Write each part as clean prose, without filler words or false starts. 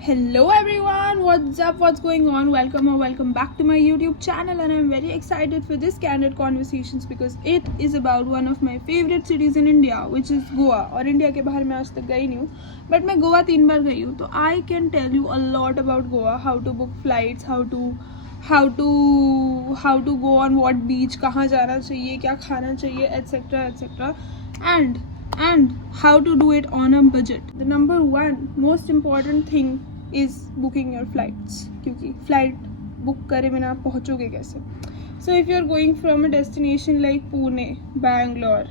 Hello everyone, what's up, what's going on? Welcome back to my YouTube channel, and I'm very excited for this candid conversations because it is about one of my favorite cities in India, which is Goa. और India के बाहर मैं आज तक गई नहीं हूँ, but मैं गोवा 3 बार गई हूँ, तो I can tell you a lot about Goa, how to book flights, how to go on what beach, कहाँ जाना चाहिए, क्या खाना चाहिए, etc. and how to do it on a budget. The number one most important thing is booking your flights, क्योंकि flight book करे बिना आप पहुँचोगे कैसे. So if you are going from a destination like Pune, Bangalore,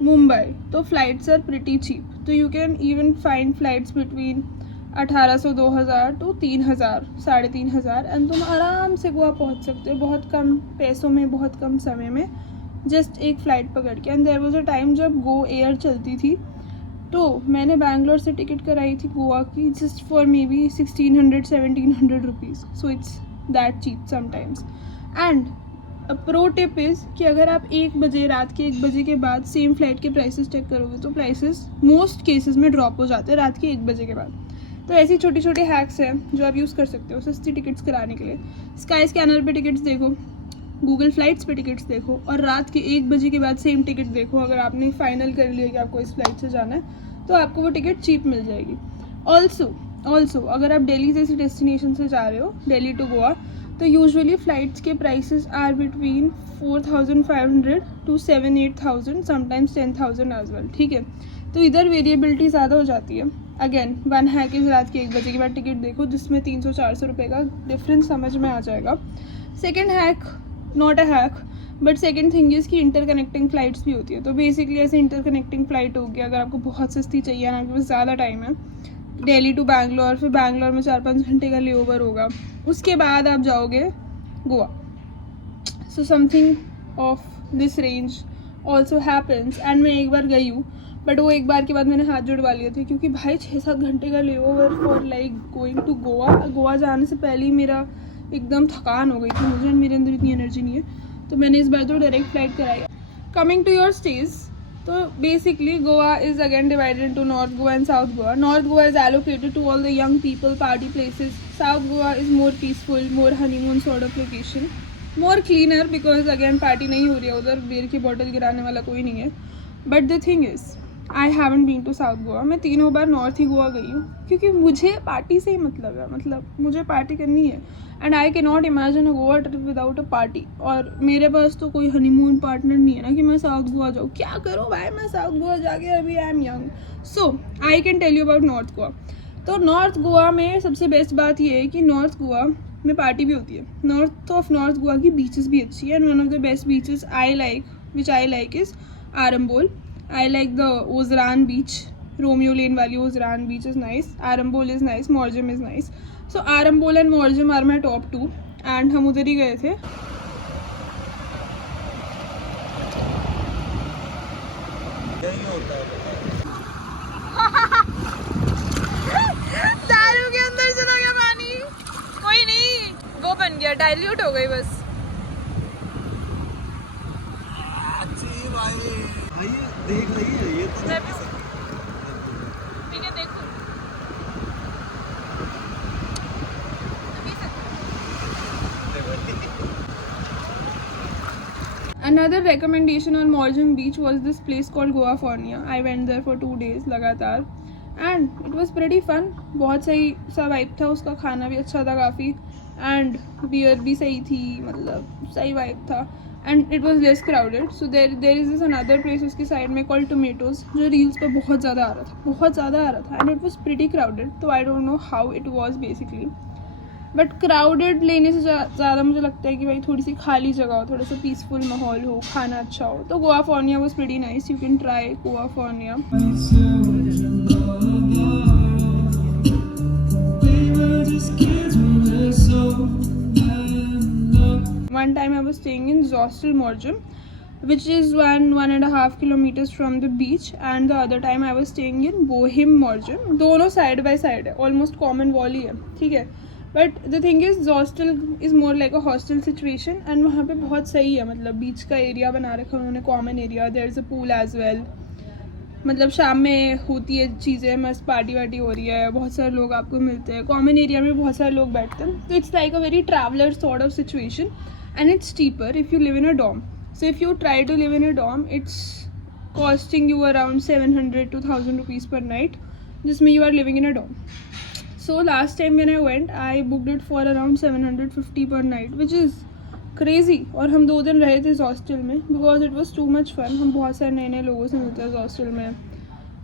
Mumbai, तो flights are pretty cheap. So you can even find flights between 1800 2000 to 3000 3500 and तुम आराम से गोवा पहुँच सकते हो बहुत कम पैसों में, बहुत कम समय में, जस्ट एक फ़्लाइट पकड़ के. And there was a time जब गो एयर चलती थी, तो मैंने बैंगलोर से टिकट कराई थी गोवा की just for maybe 1600-1700 rupees. So it's that cheap sometimes. And pro tip is कि अगर आप 1 बजे, रात के 1 बजे के बाद सेम फ्लाइट के प्राइसेस चेक करोगे तो प्राइसेस मोस्ट केसेस में ड्रॉप हो जाते हैं रात के 1 बजे के बाद. तो ऐसी छोटी छोटी हैक्स हैं जो आप यूज़ कर सकते हो सस्ती टिकट्स कराने के लिए. स्काई स्कैनर पे टिकट्स देखो, गूगल फ्लाइट्स पे टिकट्स देखो, और रात के 1 बजे के बाद सेम टिकट देखो. अगर आपने फाइनल कर लिया कि आपको इस फ्लाइट से जाना है तो आपको वो टिकट चीप मिल जाएगी. ऑल्सो अगर आप दिल्ली जैसी डेस्टिनेशन से जा रहे हो, दिल्ली टू गोवा, तो यूजुअली फ़्लाइट्स के prices are between 4500 to 7-8,000, sometimes 10,000 as well. ठीक है, तो इधर वेरिएबिलिटी ज़्यादा हो जाती है. अगेन वन हैक इज़ रात के 1 बजे के बाद टिकट देखो, जिसमें 300-400 रुपये का डिफरेंस समझ में आ जाएगा. Second hack, not a hack, but second thing is कि इंटरकनेक्टिंग फ़्लाइट्स भी होती है. तो बेसिकली ऐसे इंटरकनेक्टिंग फ़्लाइट होगी अगर आपको बहुत सस्ती चाहिए ना, आपके पास ज़्यादा टाइम है, दिल्ली टू बैंगलोर, फिर बैंगलोर में 4-5 घंटे का लेओवर होगा, उसके बाद आप जाओगे Goa. So something of this range also happens. And मैं एक बार गई हूँ, बट वो एक बार के बाद मैंने हाथ जुड़वा लिए थे, क्योंकि भाई 6-7 घंटे का layover for like going to Goa. Goa जाने से पहले ही मेरा एकदम थकान हो गई थी मुझे, मेरे अंदर इतनी एनर्जी नहीं है, तो मैंने इस बार तो डायरेक्ट फ्लाइट कराई. कमिंग टू योर स्टेज, तो basically Goa is again divided into north Goa and south Goa. North Goa is allocated to all the young people, party places. South Goa is more peaceful, more honeymoon sort of location, more cleaner, because again party नहीं हो रही है उधर, beer की bottle गिराने वाला कोई नहीं है. But the thing is I haven't been to south Goa. मैं 3 बार नॉर्थ ही गोवा गई हूँ, क्योंकि मुझे पार्टी से ही मतलब है, मतलब मुझे पार्टी करनी है. And I can not imagine a Goa trip without a party. और मेरे पास तो कोई हनीमून पार्टनर नहीं है ना कि मैं साउथ गोवा जाऊँ. क्या करो भाई, मैं साउथ गोवा जाके अभी I am young. So I can tell you about north Goa. तो नॉर्थ गोवा में सबसे बेस्ट बात ये है कि नॉर्थ गोवा में पार्टी भी होती है. नॉर्थ गोवा की बीचेस भी अच्छी है, and one of the best beaches I like is Arambol. I like the Ozran beach, Romeo Lane वाली Ozran beach is nice, Arambol is nice, Morjam is nice. So Arambol and Morjam are my top 2, and हम उधर ही गए थे. दारू के अंदर चला गया पानी, कोई नहीं, वो बन गया, डाइल्यूट हो गई बस. देख रही है ये तो ठीक है, देखो Another recommendation on Morjam beach was this place called Goa Fornia. I went there for 2 days लगातार, and it was pretty fun. बहुत सही सा वाइब था उसका, खाना भी अच्छा था काफ़ी, एंड बियर भी सही थी, मतलब सही वाइब था. And it was less crowded. So there is this another place उसकी साइड में कॉल्ड टोमेटोज, जो रील्स पर बहुत ज़्यादा आ रहा था, and it was pretty crowded. तो I don't know how it was basically, but crowded लेने से ज़्यादा मुझे लगता है कि भाई थोड़ी सी खाली जगह हो, थोड़ा सा पीसफुल माहौल हो, खाना अच्छा हो. तो Goa Fornia was pretty nice. You can try Goa Fornia. One time I was staying in Zostel Morjam, which is 1.5 kilometers from the beach, and the other time I was staying in Bohim Morjam. दोनों side by side है, almost common wall ही है, ठीक है. But the thing is Zostel is more like a hostel situation, and वहाँ पे बहुत सही है, मतलब बीच का एरिया बना रखा है उन्होंने, common area, there is a pool as well. मतलब शाम में होती है चीज़ें, मस्त पार्टी वार्टी हो रही है, बहुत सारे लोग आपको मिलते हैं, कॉमन एरिया में बहुत सारे लोग बैठते हैं, तो it's like a very traveller sort of situation and it's cheaper if you live in a dorm. So if you try to live in a dorm, it's costing you around 700 to 1000 rupees per night, जिसमें you are living in a dorm. So last time when I went, I booked it for around 750 per night, which is crazy. और हम 2 दिन रहे थे इस hostel में because it was too much fun. हम बहुत सारे नए नए लोगों से मिलते हैं इस हॉस्टल में,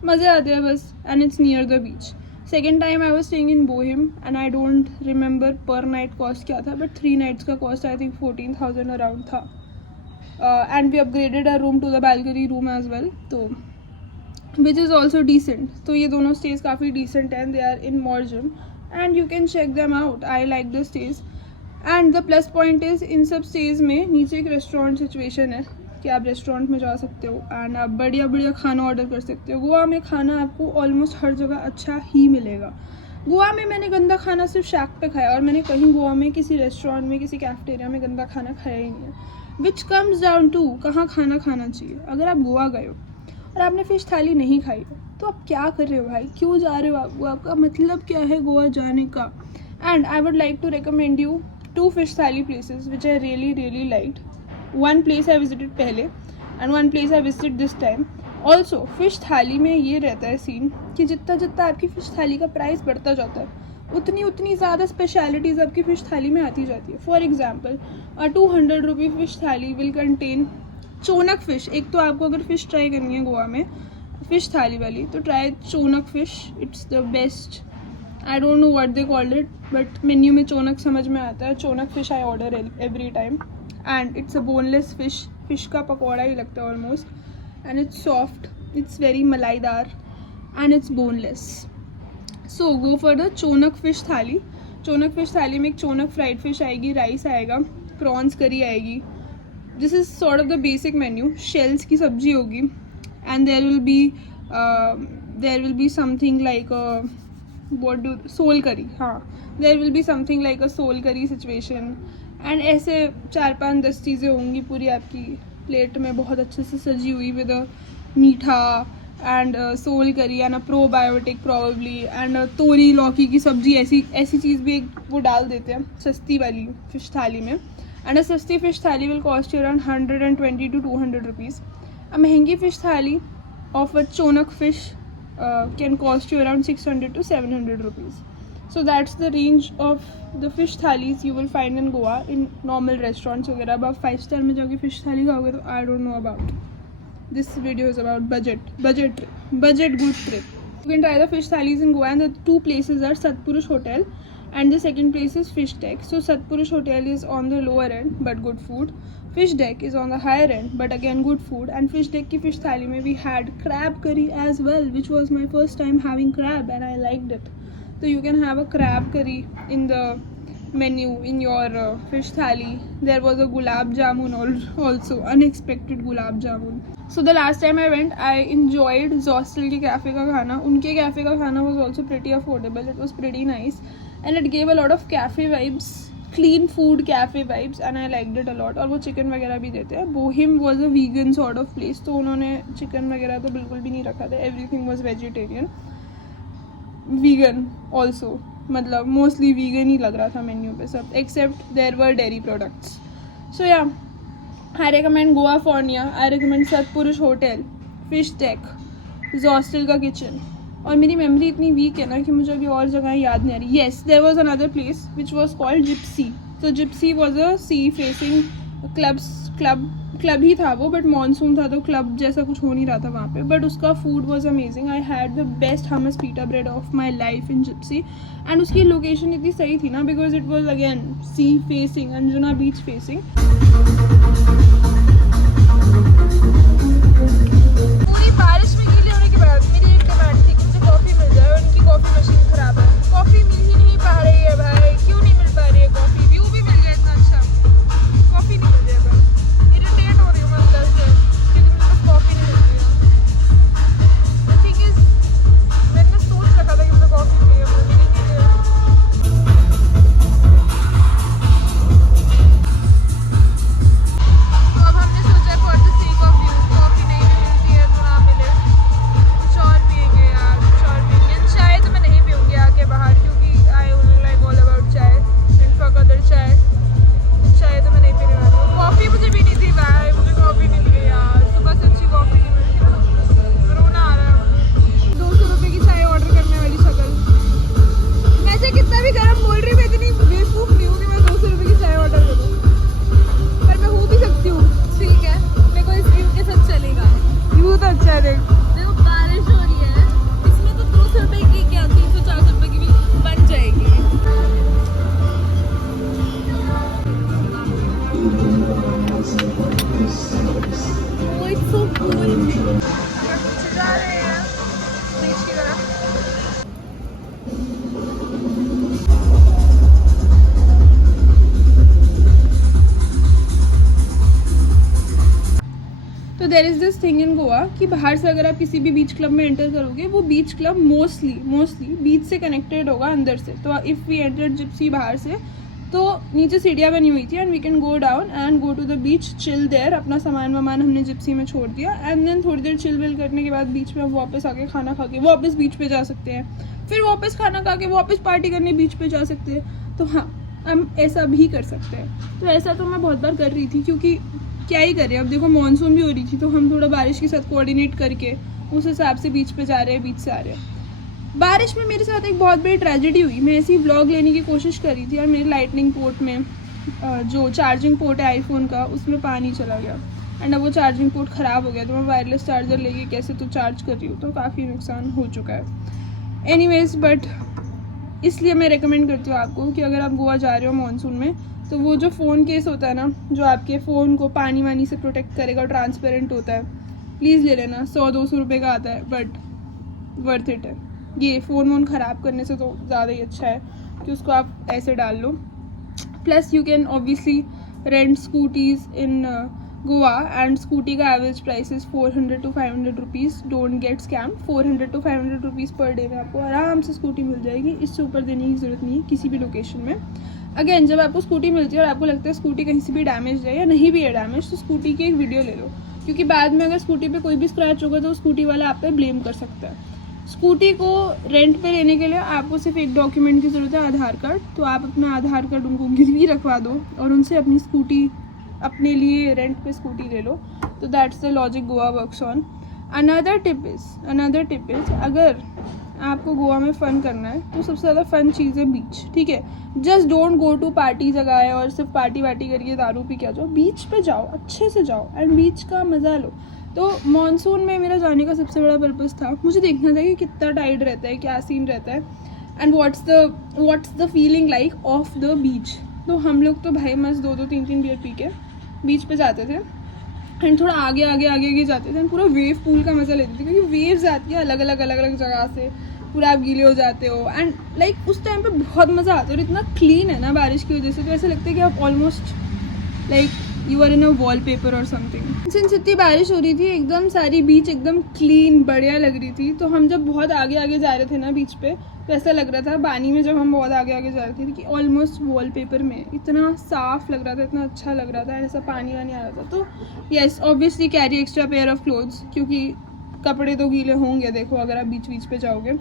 मज़े आते हैं बस. And it's near the beach. Second time I was staying in Bohem and I don't remember per night cost क्या था, but 3 nights का cost I think 14,000 around था. And we upgraded our room to the balcony room as well, तो which is also decent. तो ये दोनों stays काफ़ी decent हैं, they are in Morjam and you can check them out. I like the stays and the plus point is इन सब stays में नीचे एक restaurant situation है कि आप restaurant में जा सकते हो and आप बढ़िया बढ़िया खाना order कर सकते हो. गोवा में खाना आपको almost हर जगह अच्छा ही मिलेगा. गोवा में मैंने गंदा खाना सिर्फ शैक पे खाया और मैंने कहीं गोवा में किसी रेस्टोरेंट में किसी कैफेटेरिया में गंदा खाना खाया ही नहीं है. विच कम्स डाउन टू कहाँ खाना खाना चाहिए. अगर आप गोवा गए हो और आपने फ़िश थाली नहीं खाई हो तो आप क्या कर रहे हो भाई, क्यों जा रहे हो आप गोवा, आपका मतलब क्या है गोवा जाने का. And I would like to recommend you 2 fish thali places which I really really liked. 1 place I visited पहले एंड 1 place I visited this time. Also fish thali में ये रहता है सीन कि जितना जितना आपकी फ़िश थाली का प्राइस बढ़ता जाता है उतनी ज़्यादा स्पेशलिटीज़ आपकी फ़िश थाली में आती जाती है. For example 200 rupee fish thali will contain चोनक fish. एक तो आपको अगर फ़िश ट्राई करनी है गोवा में फ़िश थाली वाली तो try chonak fish. It's the best. I don't know what they called it but menu में चोनक समझ में आता है. Chonak fish I order every time and it's a boneless fish. Fish का पकौड़ा ही लगता है almost and it's soft, it's very मलाईदार and it's boneless. So go for the chonak fish thali. Chonak fish thali में एक चोनक फ्राइड फ़िश आएगी, राइस आएगा, प्रॉन्स करी आएगी. This is sort of the basic menu. Shells की सब्जी होगी and there will be something like sol curry. हाँ, there will be something like a sol curry situation and ऐसे 4-5-10 चीज़ें होंगी पूरी आपकी प्लेट में बहुत अच्छे से सजी हुई विद मीठा एंड सोल करी and a probiotic probably and तोरी लौकी की सब्जी. ऐसी चीज़ भी एक वो डाल देते हैं सस्ती वाली फ़िश थाली में. एंड अ सस्ती fish thali will cost you around 120 to 200 rupees. A महंगी fish thali of a chonak fish can cost you around 600 to 700 rupees. So that's the range of the fish thalis you will find in Goa in normal restaurants वगैरह. अब आप 5 star में जाके fish थाली खाओगे तो I don't know about. This video is about budget good trip. You can try the fish thalis in Goa and the 2 places are Satpurush Hotel and the second place is Fish Deck. So Satpurush Hotel is on the lower end but good food. Fish Deck is on the higher end but again good food. And Fish Deck ki fish thali mein we had crab curry as well, which was my first time having crab and I liked it. So you can have a crab curry in the menu in your fish thali. There was a gulab jamun also, unexpected gulab jamun. So the last time I went, I enjoyed Zostel के cafe का खाना. उनके cafe का खाना was also pretty affordable. It was pretty nice and it gave a lot of cafe vibes, clean food cafe vibes and I liked it a lot. और वो chicken वगैरह भी देते हैं. Bohem was a vegan sort of place, तो उन्होंने chicken वगैरह तो बिल्कुल भी नहीं रखा था. Everything was vegetarian, vegan also. मतलब मोस्टली वीगन ही लग रहा था मेन्यू पे सब, except there were dairy products. So yeah, I recommend Goa Fornia. I recommend Satpurush hotel, fish deck, hostel का किचन. और मेरी मेमोरी इतनी वीक है ना कि मुझे अभी और जगह याद नहीं आ रही. Yes, there was another place which was called Gypsy. तो Gypsy was a sea facing club ही था वो, बट मानसून था तो क्लब जैसा कुछ हो नहीं रहा था वहाँ पे. बट उसका food was amazing. I had the best hummus pita bread of my life in Gypsy. And उसकी लोकेशन इतनी सही थी ना because it was again sea facing, Anjuna beach facing. पूरी बारिश में गीले होने के बाद मेरी एक डिमांड थी कि मुझे कॉफ़ी मिल जाए और उनकी कॉफ़ी मशीन ख़राब है. कॉफ़ी मिल ही नहीं पा रही है भाई. क्यों नहीं मिल पा रही है कॉफ़ी? व्यू भी मिल गया इतना अच्छा, कॉफ़ी नहीं मिल रही है. पर इरिटेट हो रही हूँ मैं अंदर से क्योंकि मुझे बस कॉफ़ी नहीं मिल रही है. द थिंग इज़ मैंने सोच रखा था कि मुझे कॉफ़ी चाहिए, मुझे मिल ही नहीं रही है. तो अब हमने सोचा for the sake of view coffee नहीं भी मिलती है तो ना मिले. दिस थिंग इन गोवा कि बाहर से अगर आप किसी भी बीच क्लब में एंटर करोगे, वो बीच क्लब मोस्टली बीच से कनेक्टेड होगा अंदर से. तो इफ़ वी एंटर जिप्सी बाहर से, तो नीचे सीढ़ियाँ बनी हुई थी and we can go down and go to the beach, chill there. अपना सामान हमने जिप्सी में छोड़ दिया एंड देन थोड़ी देर चिल विल करने के बाद बीच में हम वापस आके खाना खा के वापस बीच पे जा सकते हैं, फिर वापस खाना खा के वापस पार्टी करने बीच पे जा सकते हैं. तो हाँ, हम ऐसा भी कर सकते हैं. तो ऐसा तो मैं बहुत बार कर रही थी, क्योंकि क्या ही करें, अब देखो मानसून भी हो रही थी तो हम थोड़ा बारिश के साथ कोऑर्डिनेट करके उस हिसाब से बीच पे जा रहे हैं, बीच से आ रहे हैं. बारिश में मेरे साथ एक बहुत बड़ी ट्रेजेडी हुई. मैं ऐसी व्लॉग लेने की कोशिश करी थी और मेरे लाइटनिंग पोर्ट में जो चार्जिंग पोर्ट है आईफोन का, उसमें पानी चला गया एंड अब वो चार्जिंग पोर्ट ख़राब हो गया. तो मैं वायरलेस चार्जर लेके कैसे तो चार्ज कर रही हूँ, तो काफ़ी नुकसान हो चुका है. एनीवेज, बट इसलिए मैं रेकमेंड करती हूँ आपको कि अगर आप गोवा जा रहे हो मानसून में, तो वो जो फ़ोन केस होता है ना, जो आपके फ़ोन को पानी वानी से प्रोटेक्ट करेगा, ट्रांसपेरेंट होता है, प्लीज़ ले लेना. 100-200 रुपये का आता है, बट वर्थ इट है. ये फ़ोन वोन ख़राब करने से तो ज़्यादा ही अच्छा है कि उसको आप ऐसे डाल लो. Plus you can obviously rent scooties in Goa and scooty का average price is 400 to 500 rupees. Don't get scam. 400 to 500 rupees per day में आपको आराम से स्कूटी मिल जाएगी. इससे ऊपर देने की ज़रूरत नहीं है किसी भी लोकेशन में. अगेन, जब आपको स्कूटी मिलती है और आपको लगता है स्कूटी कहीं से भी डैमेज है या नहीं भी है डैमेज, तो स्कूटी की एक वीडियो ले लो, क्योंकि बाद में अगर स्कूटी पे कोई भी स्क्रैच होगा तो स्कूटी वाला आप पे ब्लेम कर सकता है. स्कूटी को रेंट पे लेने के लिए आपको सिर्फ एक डॉक्यूमेंट की ज़रूरत है, आधार कार्ड. तो आप अपना आधार कार्ड उनको गिरवी रखवा दो और उनसे अपनी स्कूटी, अपने लिए रेंट पे स्कूटी ले लो. तो that's the logic Goa works on. Another tip is अगर आपको गोवा में फ़न करना है तो सबसे ज़्यादा फ़न चीज़ है बीच. ठीक है, just don't go to party जगह है और सिर्फ पार्टी वार्टी करके दारू पी के आ जाओ. बीच पे जाओ, अच्छे से जाओ एंड बीच का मज़ा लो. तो मानसून में मेरा जाने का सबसे बड़ा पर्पज़ था, मुझे देखना था कि कितना टाइड रहता है, क्या सीन रहता है and what's the feeling like of the beach. तो हम लोग तो भाई मस्त 2-3 बियर पी के बीच पे जाते थे एंड थोड़ा आगे जाते थे एंड पूरा वेव पूल का मज़ा लेते थे, क्योंकि वेव्स आती है अलग अलग जगह से, पूरा आप गीले हो जाते हो एंड लाइक उस टाइम पे बहुत मज़ा आता है. और इतना क्लीन है ना बारिश की वजह से, तो ऐसा लगता है कि आप almost like you are in a wallpaper और समथिंग. सिंस इतनी बारिश हो रही थी, एकदम सारी बीच एकदम क्लीन बढ़िया लग रही थी. तो हम जब बहुत आगे जा रहे थे ना बीच पे, तो ऐसा लग रहा था बानी में जब हम बहुत आगे जा रहे थे कि ऑलमोस्ट वॉलपेपर में इतना साफ़ लग रहा था, इतना अच्छा लग रहा था, ऐसा पानी वानी आ रहा था. तो yes, obviously carry extra pair of clothes, क्योंकि कपड़े तो गीले होंगे. देखो, अगर आप बीच पे जाओगे,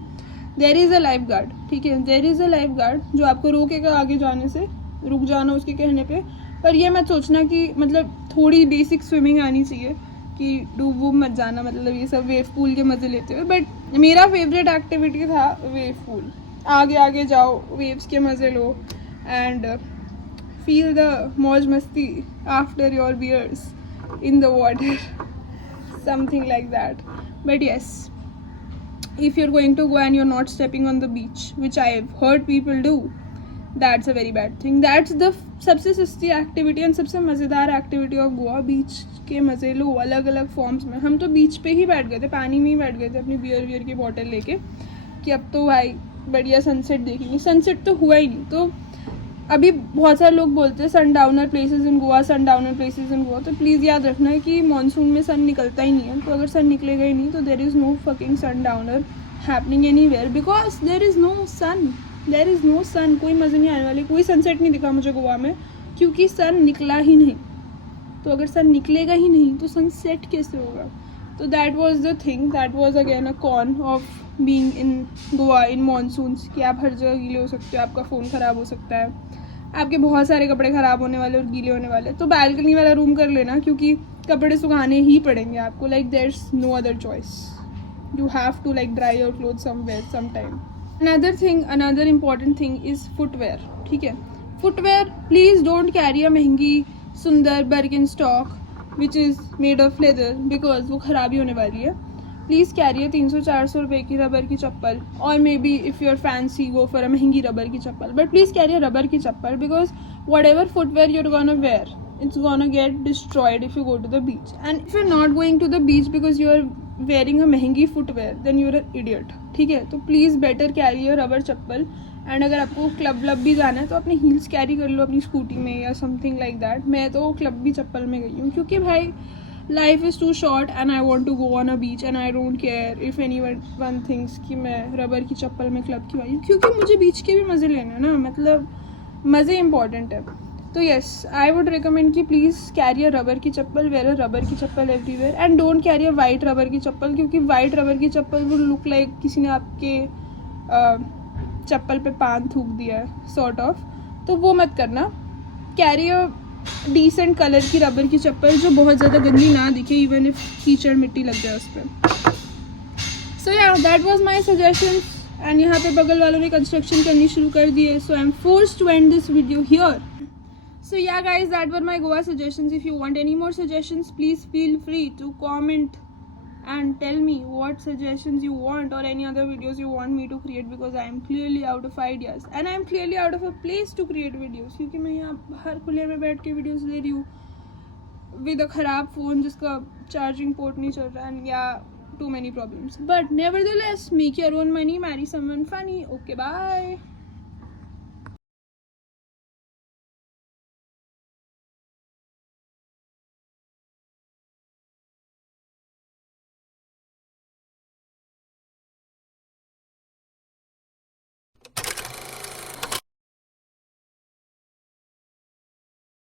there is a lifeguard. ठीक है, there is a lifeguard जो आपको रोकेगा आगे जाने से, रुक जाना उसके कहने पे. पर ये मत सोचना कि मतलब थोड़ी बेसिक स्विमिंग आनी चाहिए कि डूब वूब मत जाना, मतलब ये सब वेव पूल के मज़े लेते हुए. बट मेरा फेवरेट एक्टिविटी था वेव पूल. आगे जाओ, वेव्स के मज़े लो एंड फील द मौज मस्ती after your beers in the water, something like that. But yes, if you're going to go and you're not stepping on the beach, which I've heard people do, that's a very bad thing. That's the सबसे सस्ती activity and सबसे मज़ेदार activity of Goa. बीच के मज़े लो अलग अलग forms में. हम तो बीच पे ही बैठ गए थे, पानी में ही बैठ गए थे अपनी बियर की बॉटल लेके कि अब तो भाई बढ़िया सनसेट देखेंगे. सनसेट तो हुआ ही नहीं. तो अभी बहुत सारे लोग बोलते हैं सनडाउनर प्लेसेस इन गोवा, तो प्लीज़ याद रखना है कि मानसून में सन निकलता ही नहीं है. तो अगर सन निकलेगा ही नहीं तो there is no fucking sundowner happening anywhere, because there is no sun. कोई मज़े नहीं आने वाले. कोई सनसेट नहीं दिखा मुझे गोवा में, क्योंकि सन निकला ही नहीं. तो अगर सन निकलेगा ही नहीं तो सनसेट कैसे होगा? तो that was the thing, that was again a con of being in Goa in monsoons, कि आप हर जगह गीले हो सकते हो, आपका फ़ोन ख़राब हो सकता है, आपके बहुत सारे कपड़े ख़राब होने वाले और गीले होने वाले. तो बैल्कनी वाला रूम कर लेना, क्योंकि कपड़े सुखाने ही पड़ेंगे आपको. Like there is no other choice. You have to like dry your clothes somewhere sometime. Another important thing is footwear. ठीक है, footwear, please don't carry a महंगी सुंदर Birkenstock which is made of leather, because वो ख़राबी होने वाली है. Please carry 300-400 रुपये की रबर की चप्पल, और maybe if you're fancy go for a महंगी रबर की चप्पल, बट प्लीज़ कैरी रबर की चप्पल, because whatever footwear you're gonna wear, it's gonna get destroyed if you go to the beach. And if you're not going to the beach because you are wearing a महंगी footwear, then you're an idiot. ठीक है, तो please better carry your rubber chappal. And अगर आपको club व्लब भी जाना है तो अपने हील्स कैरी कर लो अपनी स्कूटी में या समथिंग लाइक दैट. मैं तो क्लब भी चप्पल में गई हूँ, क्योंकि भाई life is too short and I want to go on a beach and I don't care if anyone thinks कि मैं रबर की चप्पल में क्लब क्यों आई हूँ, क्योंकि मुझे बीच के भी मज़े लेने हैं ना, मतलब मज़े इंपॉर्टेंट है. तो येस, आई वुड रिकमेंड कि प्लीज़ कैरी अ रबर की चप्पल, वेयर अ रबर की चप्पल everywhere and don't carry a white rubber की चप्पल, क्योंकि वाइट रबर की चप्पल वुड लुक लाइक किसी ने आपके चप्पल पे पान थूक दिया है सॉर्ट ऑफ. तो वो मत करना. कैरी अ डिसेंट कलर की रबर की चप्पल जो बहुत ज़्यादा गंदी ना दिखे, इवन इफ कीचड़ मिट्टी लग जाए उस पर. सो या that was my suggestion. And यहाँ पे बगल वालों ने कंस्ट्रक्शन करनी शुरू कर दी है, so I am forced to end this video here. So yeah guys, that were my Goa suggestions. If you want any more suggestions, please feel free to comment and tell me what suggestions you want or any other videos you want me to create, because I am clearly out of ideas and I am clearly out of a place to create videos, क्योंकि मैं यहाँ हर खुले में बैठ के videos ले रही हूँ विद अ ख़राब फ़ोन जिसका चार्जिंग पोर्ट नहीं चल रहा है या too many problems. But nevertheless, make your own money, marry someone funny. Okay, bye.